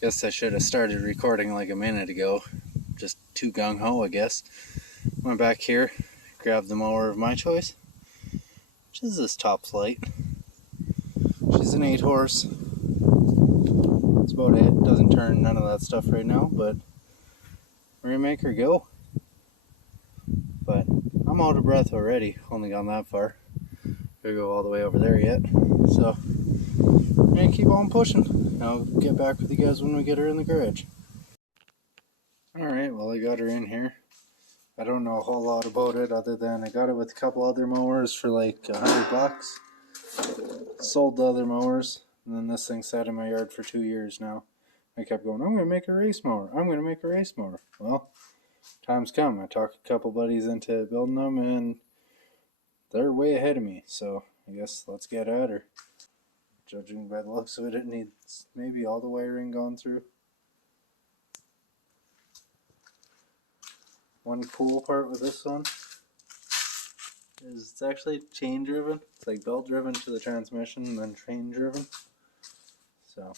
Guess I should have started recording like a minute ago. Just too gung-ho, I guess. Went back here, grabbed the mower of my choice, which is this top flite. She's an 8-horse. That's about it. Doesn't turn none of that stuff right now, but we're gonna make her go. But I'm out of breath already. Only gone that far. Gotta go all the way over there yet. So I'm gonna keep on pushing. I'll get back with you guys when we get her in the garage. Alright, well I got her in here. I don't know a whole lot about it other than I got it with a couple other mowers for like $100. Sold the other mowers, and then this thing sat in my yard for 2 years now. I kept going, I'm going to make a race mower. I'm going to make a race mower. Well, time's come. I talked a couple buddies into building them, and they're way ahead of me. So I guess let's get at her. Judging by the looks of it, it needs maybe all the wiring gone through. One cool part with this one is it's actually chain driven. It's like belt driven to the transmission and then chain driven. So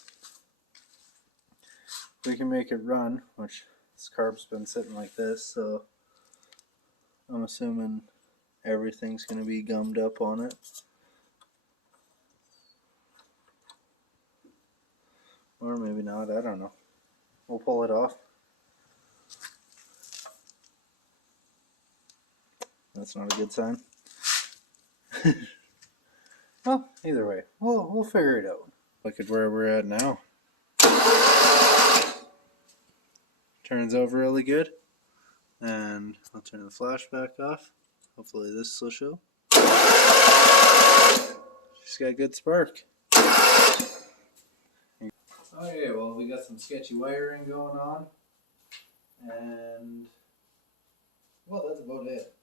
we can make it run, which this carb's been sitting like this, so I'm assuming everything's going to be gummed up on it. Or maybe not, I don't know. We'll pull it off. That's not a good sign. Well, either way, we'll figure it out. Look at where we're at now. Turns out really good. And I'll turn the flash back off. Hopefully this will show. She's got a good spark. Okay, well we got some sketchy wiring going on. And well, that's about it.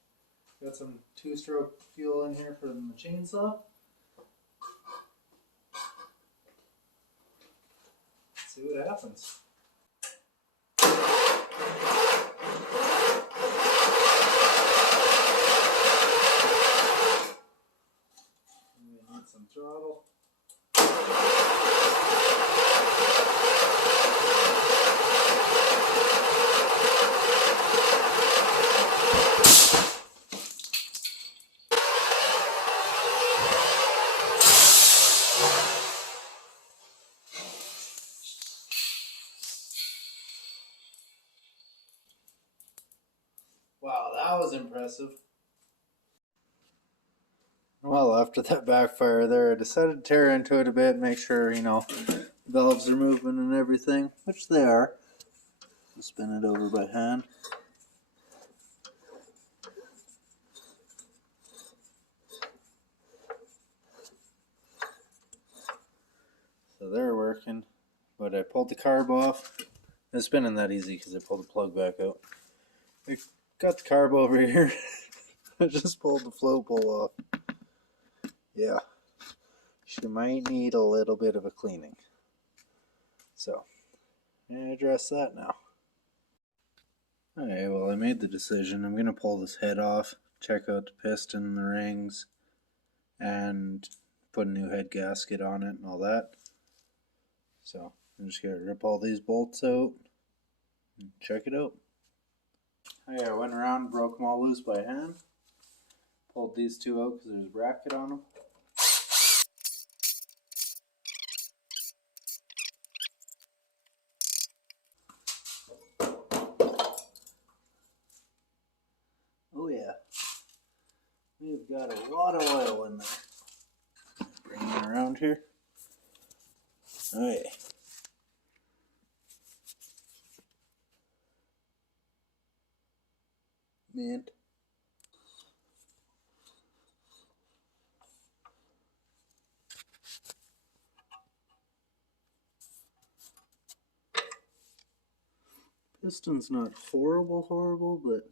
Got some 2-stroke fuel in here from the chainsaw. Let's see what happens. We need some throttle. Wow, that was impressive. Well, after that backfire there, I decided to tear into it a bit, make sure, valves are moving and everything, which they are. I'll spin it over by hand. So they're working, but I pulled the carb off. It's spinning that easy because I pulled the plug back out. I got the carb over here. I just pulled the flow pull off. Yeah, she might need a little bit of a cleaning. So, I'm going to address that now. Okay, well I made the decision. I'm going to pull this head off, check out the piston, the rings, and put a new head gasket on it and all that. So, I'm just going to rip all these bolts out and check it out. Okay, I went around, broke them all loose by hand. Pulled these two out because there's a bracket on them. Oh yeah, we've got a lot of oil in there. Bring it around here. Okay. Mint. Piston's not horrible, but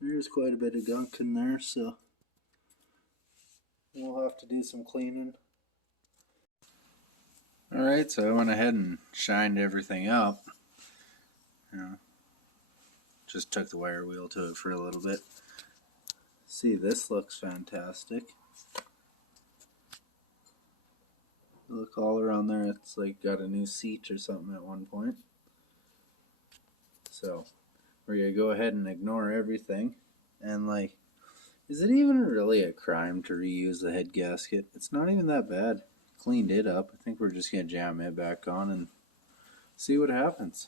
there's quite a bit of gunk in there, so we'll have to do some cleaning. Alright, so I went ahead and shined everything up. Just took the wire wheel to it for a little bit. See, this looks fantastic. Look all around there, it's like got a new seat or something at one point. So we're gonna go ahead and ignore everything. And like, is it even really a crime to reuse the head gasket? It's not even that bad. Cleaned it up. I think we're just gonna jam it back on and see what happens.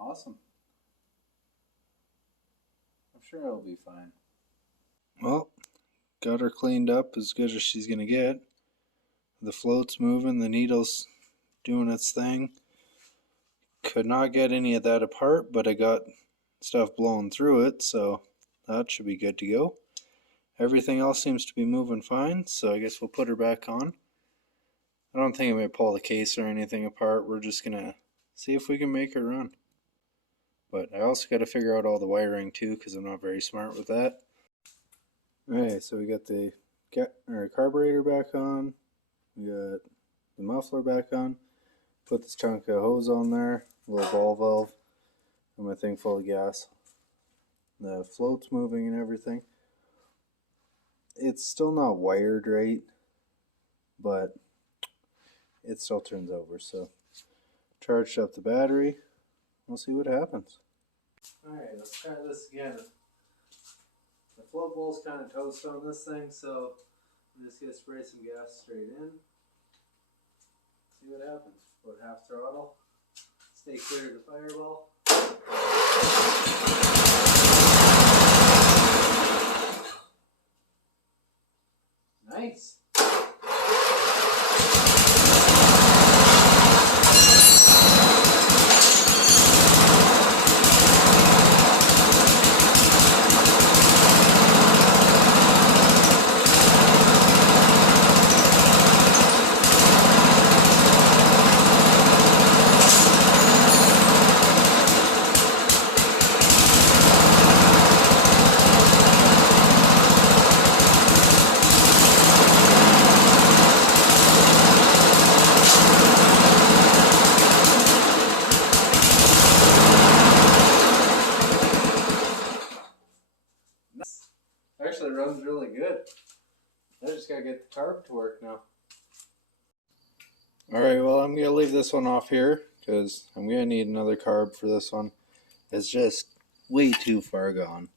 Awesome. I'm sure it'll be fine. Well, got her cleaned up as good as she's gonna get. The float's moving, the needle's doing its thing. Could not get any of that apart, but I got stuff blowing through it, so that should be good to go. Everything else seems to be moving fine, so I guess we'll put her back on. I don't think I'm going to pull the case or anything apart. We're just going to see if we can make her run. But I also got to figure out all the wiring too, because I'm not very smart with that. Alright, so we got the carburetor back on. We got the muffler back on. Put this chunk of hose on there, a little ball valve, and my thing full of gas. The float's moving and everything. It's still not wired right, but it still turns over. So charged up the battery. We'll see what happens. Alright, let's try this again. The float bowl's kind of toast on this thing, so I'm just going to spray some gas straight in. See what happens. Put half throttle. Stay clear of the fireball. Nice. Actually runs really good. I just gotta get the carb to work now. Alright, well I'm gonna leave this one off here because I'm gonna need another carb for this one. It's just way too far gone.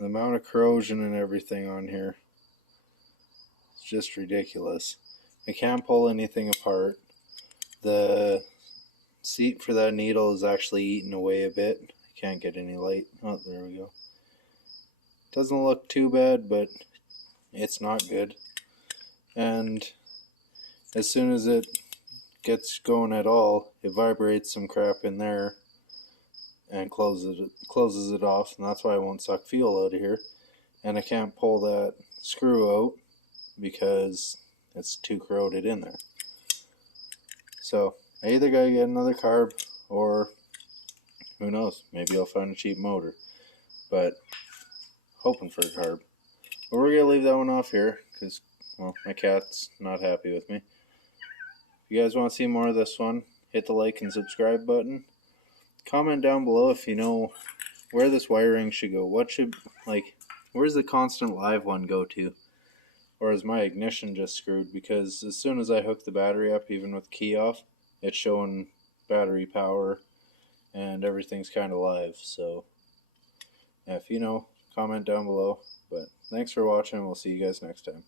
The amount of corrosion and everything on here is just ridiculous. I can't pull anything apart. The seat for that needle is actually eating away a bit. I can't get any light. Oh, there we go. Doesn't look too bad, but it's not good. And as soon as it gets going at all, it vibrates some crap in there and closes it off, and that's why I won't suck fuel out of here. And I can't pull that screw out because it's too corroded in there. So I either gotta get another carb, or who knows, maybe I'll find a cheap motor. But hoping for a carb. But we're gonna leave that one off here because, well, my cat's not happy with me. If you guys want to see more of this one, hit the like and subscribe button. Comment down below if you know where this wiring should go. Where's the constant live one go to? Or is my ignition just screwed? Because as soon as I hook the battery up, even with the key off, it's showing battery power and everything's kind of live. So if you know, comment down below. But thanks for watching. We'll see you guys next time.